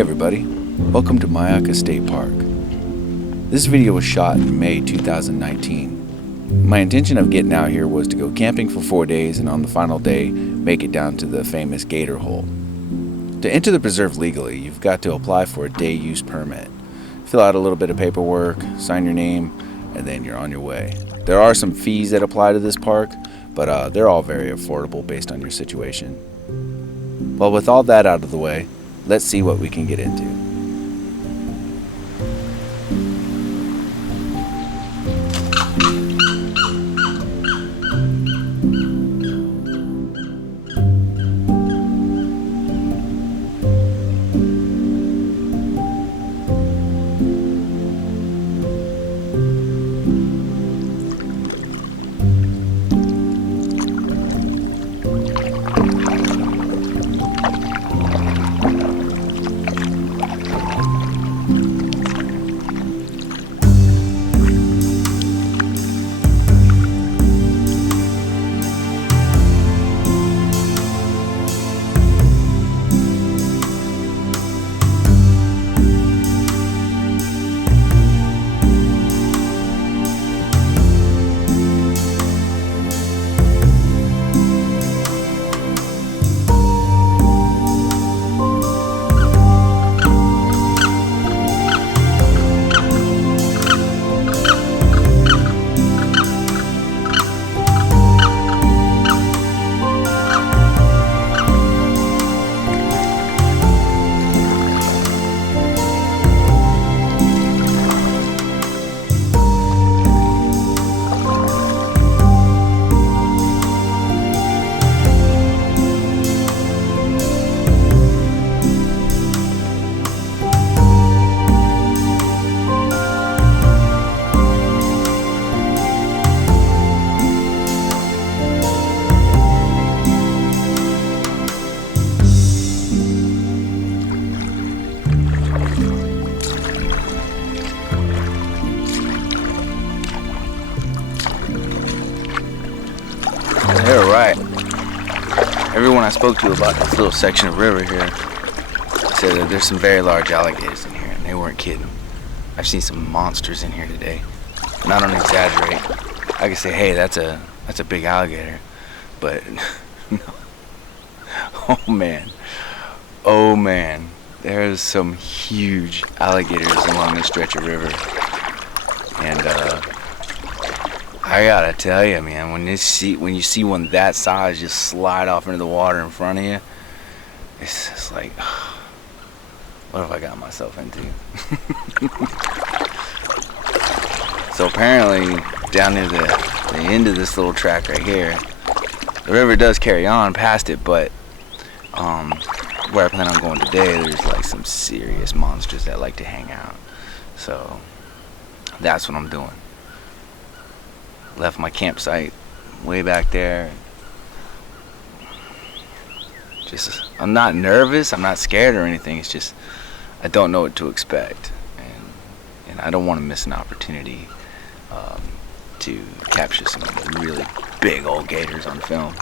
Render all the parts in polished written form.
everybody, welcome to Myakka State Park. This video was shot in May 2019. My intention of getting out here was to go camping for 4 days and on the final day make it down to the famous gator hole. To enter the preserve legally, you've got to apply for a day use permit. Fill out a little bit of paperwork, sign your name, and then you're on your way. There are some fees that apply to this park, but they're all very affordable based on your situation. Well, with all that out of the way, let's see what we can get into. They're right. Everyone I spoke to about this little section of river here said that there's some very large alligators in here, and they weren't kidding. I've seen some monsters in here today, and I don't exaggerate. I can say, hey, that's a big alligator, but no. Oh man, there's some huge alligators along this stretch of river, and I gotta tell you, man, when you see one that size just slide off into the water in front of you, it's just like, what have I got myself into? So apparently, down near the end of this little track right here, the river does carry on past it, but where I plan on going today, there's like some serious monsters that like to hang out. So that's what I'm doing. Left my campsite way back there. I'm not nervous, I'm not scared or anything. It's just I don't know what to expect, and I don't want to miss an opportunity to capture some really big old gators on film.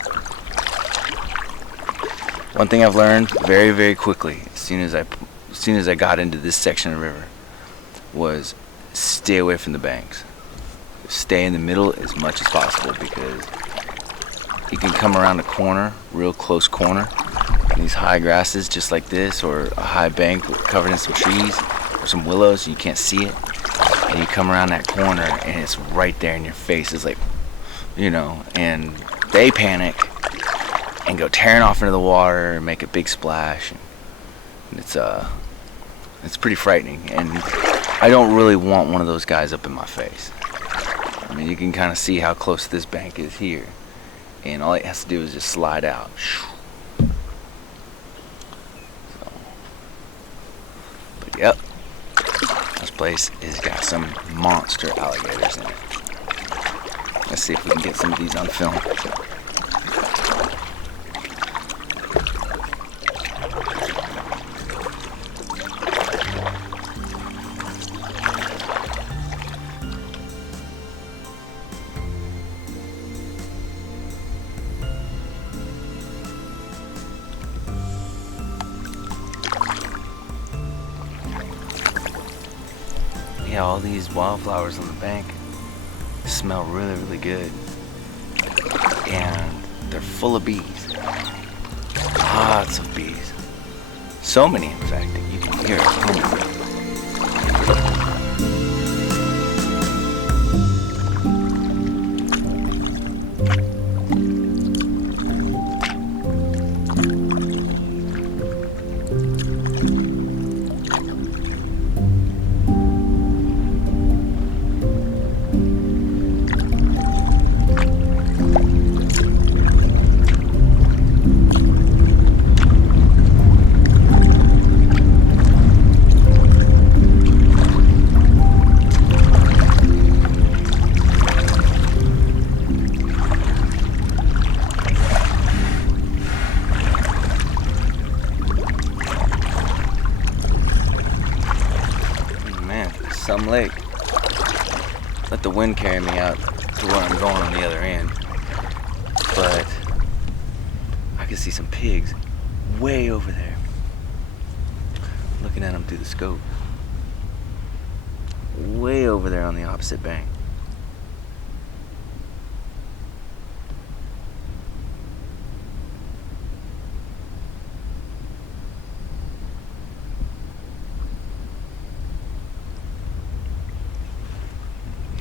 One thing I've learned very, very quickly as soon as I got into this section of the river was stay away from the banks. Stay in the middle as much as possible, because you can come around a corner, real close corner, and these high grasses just like this, or a high bank covered in some trees or some willows, and you can't see it, and you come around that corner and it's right there in your face. It's like, and they panic and go tearing off into the water and make a big splash, and it's pretty frightening, and I don't really want one of those guys up in my face. I mean, you can kind of see how close this bank is here, and all it has to do is just slide out. But yep, this place has got some monster alligators in it. Let's see if we can get some of these on film. Yeah, all these wildflowers on the bank smell really, really good. And they're full of bees. Lots of bees. So many, in fact, that you can hear it humming. Some lake. Let the wind carry me out to where I'm going on the other end. But I can see some pigs way over there. Looking at them through the scope. Way over there on the opposite bank.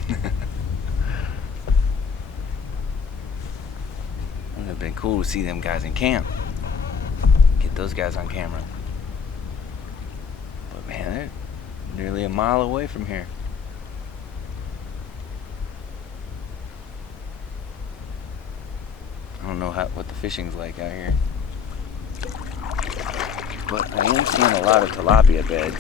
It would have been cool to see them guys in camp. Get those guys on camera. But man, they're nearly a mile away from here. I don't know what the fishing's like out here. But I am seeing a lot of tilapia beds.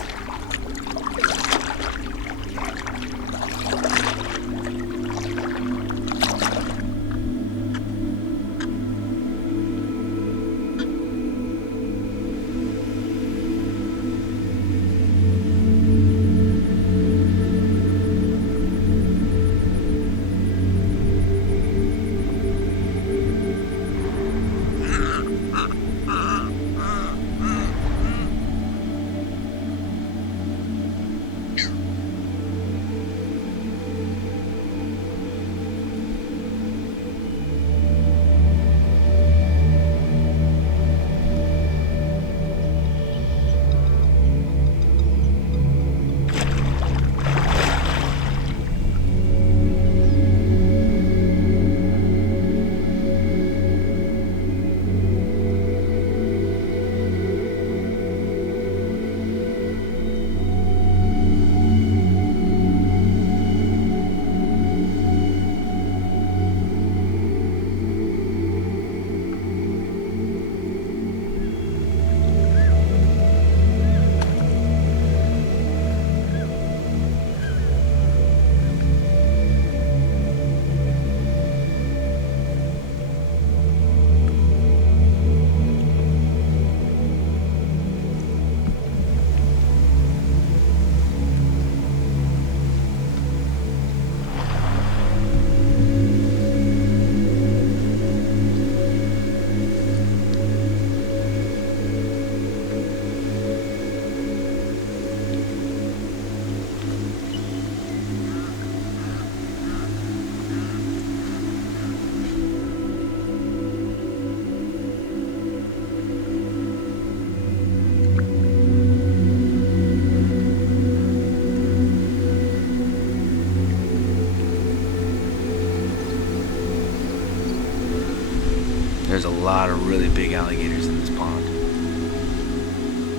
There's a lot of really big alligators in this pond.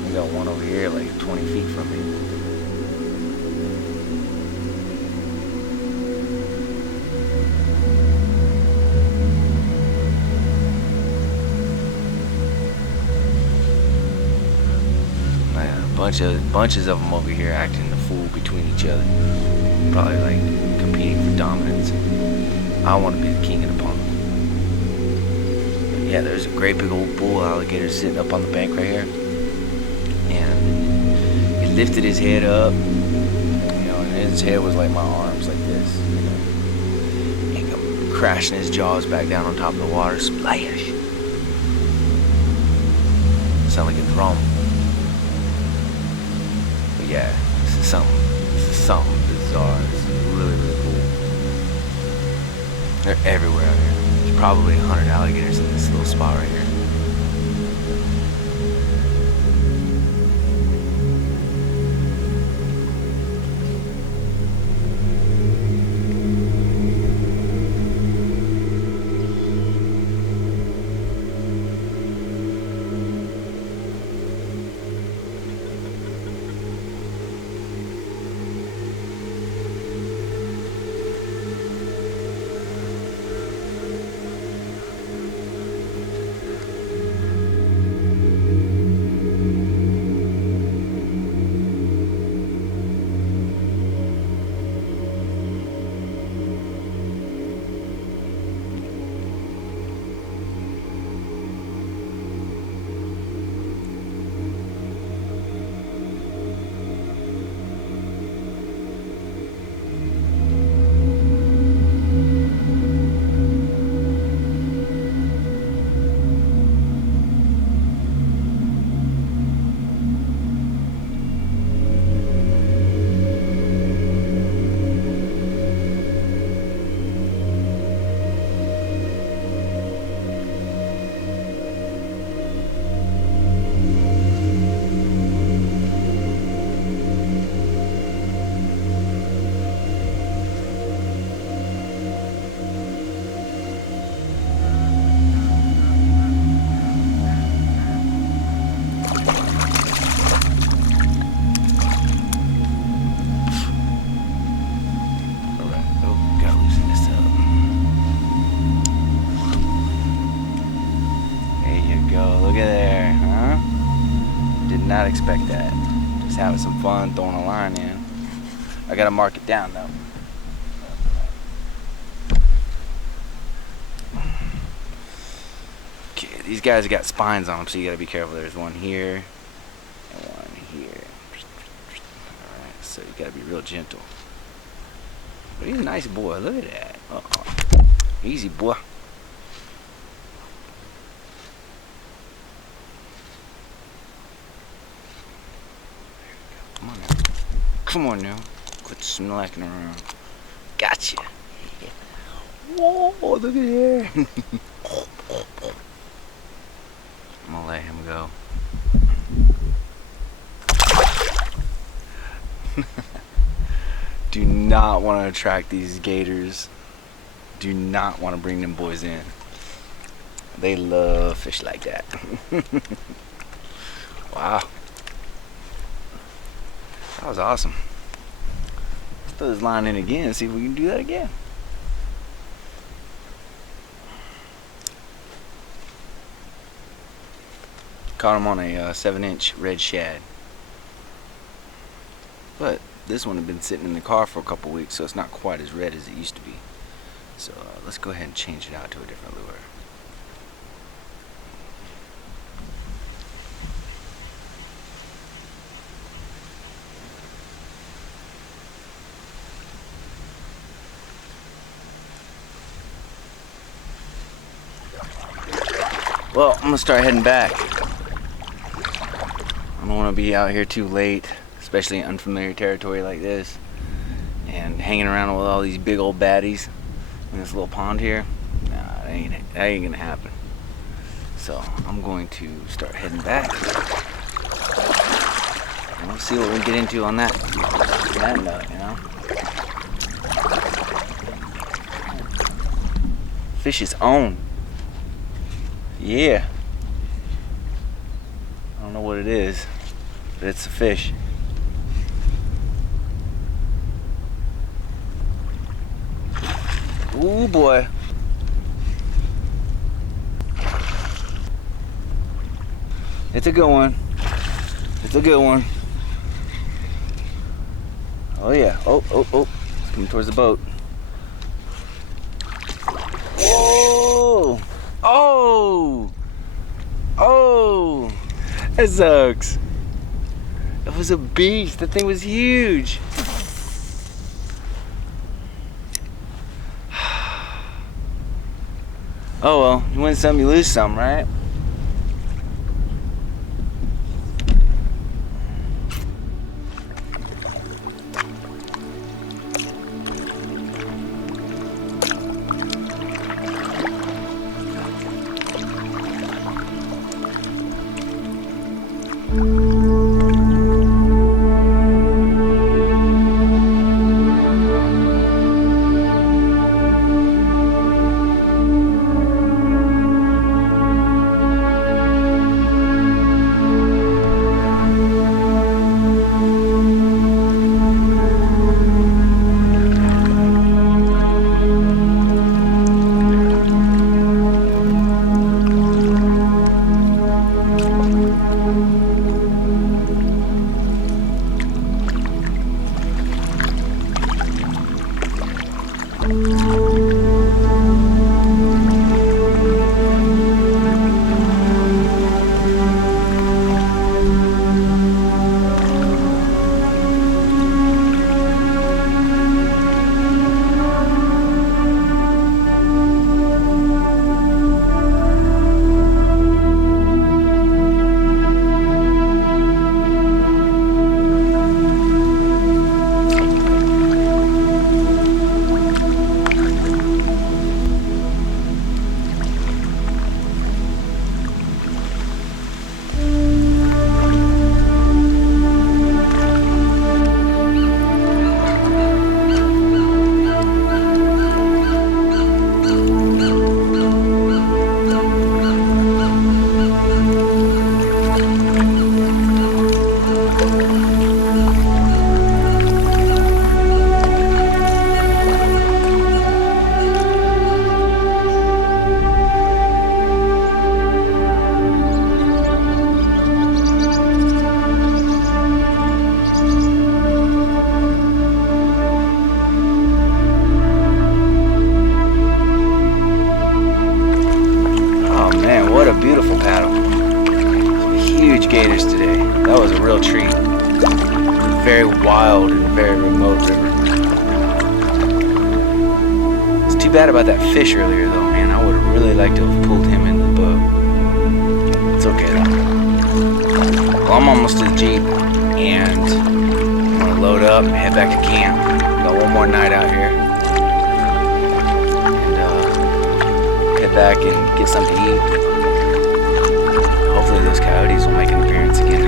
We got one over here like 20 feet from me. Bunches of them over here acting the fool between each other. Probably like competing for dominance. I want to be the king of the pond. Yeah, there's a great big old bull alligator sitting up on the bank right here. And he lifted his head up, and his head was like my arms like this, And come crashing his jaws back down on top of the water. Splash! Sound like a drum. But yeah, this is something. This is something. bizarre. It's really, really cool. They're everywhere out here. There's probably 100 alligators in this little spot right here. Not expect that. Just having some fun throwing a line in. I gotta mark it down though. Okay, these guys got spines on them, so you gotta be careful. There's one here and one here. Alright, so you gotta be real gentle. But he's a nice boy. Look at that. Easy boy. Come on now. Come on now. Quit smacking around. Gotcha. Yeah. Whoa, look at here. I'm gonna let him go. Do not want to attract these gators. Do not want to bring them boys in. They love fish like that. Wow. That was awesome. Let's throw this line in again and see if we can do that again. Caught him on a 7-inch red shad. But this one had been sitting in the car for a couple weeks, so it's not quite as red as it used to be. So let's go ahead and change it out to a different lure. Well, I'm gonna start heading back. I don't want to be out here too late, especially in unfamiliar territory like this, and hanging around with all these big old baddies in this little pond here. Nah, that ain't gonna happen. So I'm going to start heading back. And we'll see what we get into on that note, you know. Fish is on. Yeah. I don't know what it is, but it's a fish. Ooh boy. It's a good one. It's a good one. Oh yeah. Oh. It's coming towards the boat. Whoa! Oh! That sucks. That was a beast. That thing was huge. Oh well, you win some, you lose some, right? paddle. Some huge gators today. That was a real treat. Very wild and very remote river. It's too bad about that fish earlier though, man. I would have really liked to have pulled him in the boat. It's okay though. Well, I'm almost to the Jeep and I'm gonna load up and head back to camp. Got one more night out here. Head back and get something to eat. Hopefully those coyotes will make an appearance again.